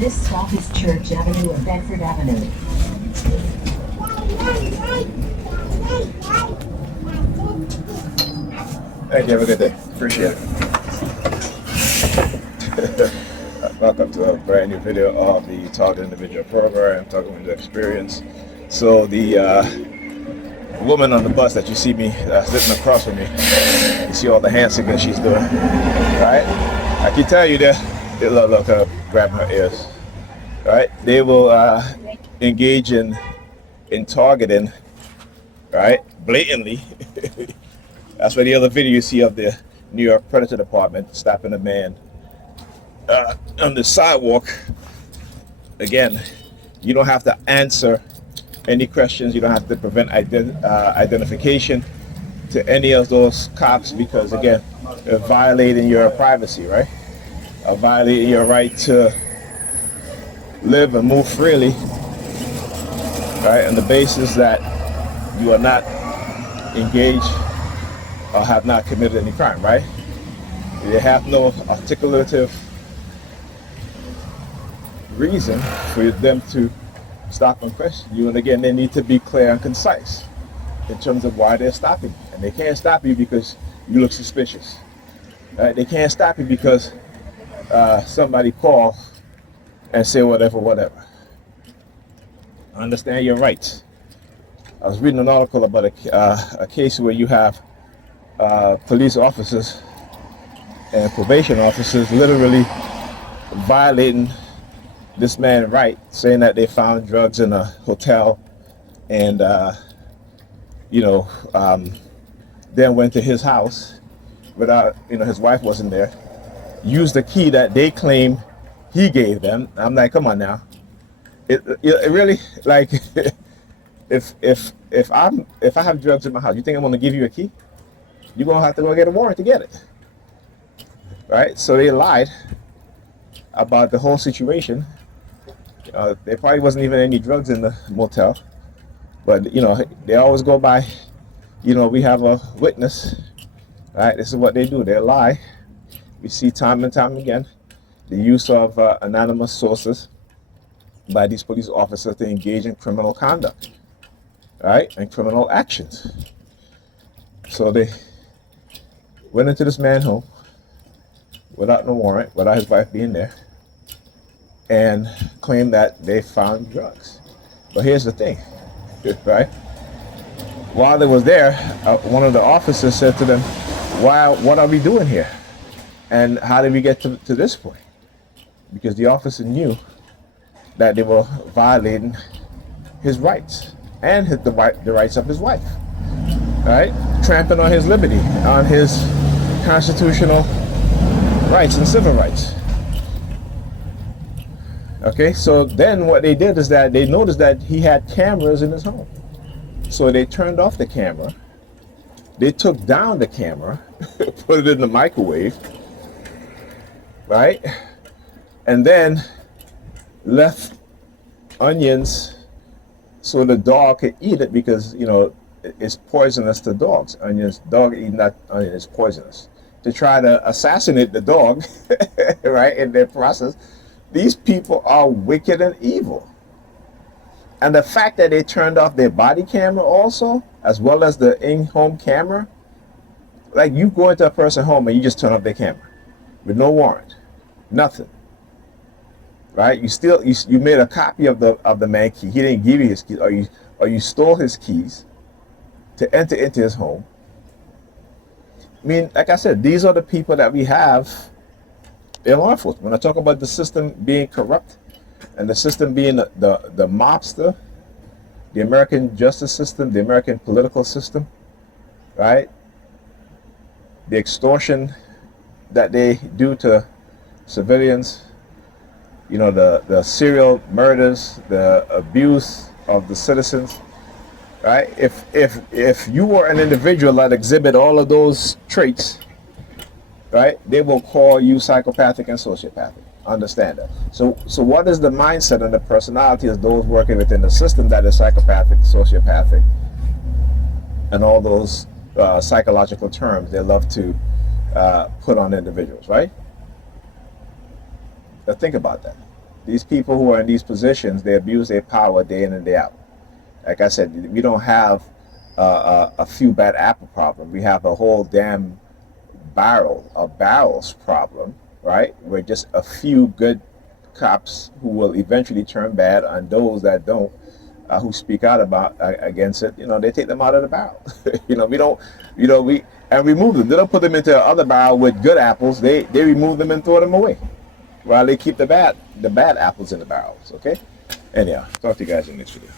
This stop is Church Avenue or Bedford Avenue. Thank you. Have a good day. Appreciate it. Welcome to a brand new video of the Target Individual Program, Talking with the Experience. So the woman on the bus that you see me sitting across from me, you see all the hand signals she's doing, right? I can tell you that, look, grab her ears, right? They will engage in targeting, right? Blatantly. That's why the other video you see of the New York Predator Department stopping a man on the sidewalk. Again, you don't have to answer any questions. You don't have to prevent identification to any of those cops because, again, they're violating your privacy, right? Violating your right to live and move freely, right? On the basis that you are not engaged or have not committed any crime, right? They have no articulative reason for them to stop and question you. And again, they need to be clear and concise in terms of why they're stopping you. And they can't stop you because you look suspicious, right? They can't stop you because somebody call and say whatever. Understand your rights. I was reading an article about a case where you have police officers and probation officers literally violating this man's right, saying that they found drugs in a hotel and then went to his house without, his wife wasn't there, used the key that they claim he gave them. I'm like, come on now. It really, like, if I have drugs in my house, you think I'm gonna give you a key? You're gonna have to go get a warrant to get it, right? So they lied about the whole situation. There probably wasn't even any drugs in the motel, but they always go by, we have a witness, right? This is what they do. They lie. We see time and time again the use of anonymous sources by these police officers to engage in criminal conduct, right, and criminal actions. So they went into this man's home without no warrant, without his wife being there, and claimed that they found drugs. But here's the thing, right? While they was there, one of the officers said to them, what are we doing here? And how did we get to this point? Because the officer knew that they were violating his rights and the rights of his wife, right? Trampling on his liberty, on his constitutional rights and civil rights. Okay, so then what they did is that they noticed that he had cameras in his home. So they turned off the camera. They took down the camera, put it in the microwave, right? And then left onions so the dog could eat it because, it's poisonous to dogs. Dog eating that onion is poisonous. To try to assassinate the dog, right, in their process. These people are wicked and evil. And the fact that they turned off their body camera also, as well as the in-home camera, like you go into a person's home and you just turn off their camera with no warrant, nothing, right? You made a copy of the man key. He didn't give you his keys, or you stole his keys to enter into his home. I mean, like I said, these are the people that we have in law enforcement. When I talk about the system being corrupt and the system being the mobster, the American justice system, the American political system, right? The extortion that they do to civilians, the serial murders, the abuse of the citizens, right? If you were an individual that exhibit all of those traits, right, they will call you psychopathic and sociopathic. Understand that. So what is the mindset and the personality of those working within the system that is psychopathic, sociopathic, and all those psychological terms they love to put on individuals, right? Now think about that. these people who are in these positions, they abuse their power day in and day out. Like I said, we don't have a few bad apple problem. We have a whole damn barrels problem, right? Where just a few good cops who will eventually turn bad on those that don't, who speak out about against it. They take them out of the barrel. We don't, we and remove them. They don't put them into other barrel with good apples. They remove them and throw them away, while they keep the bad apples in the barrels. Okay. Anyhow, talk to you guys in the next video.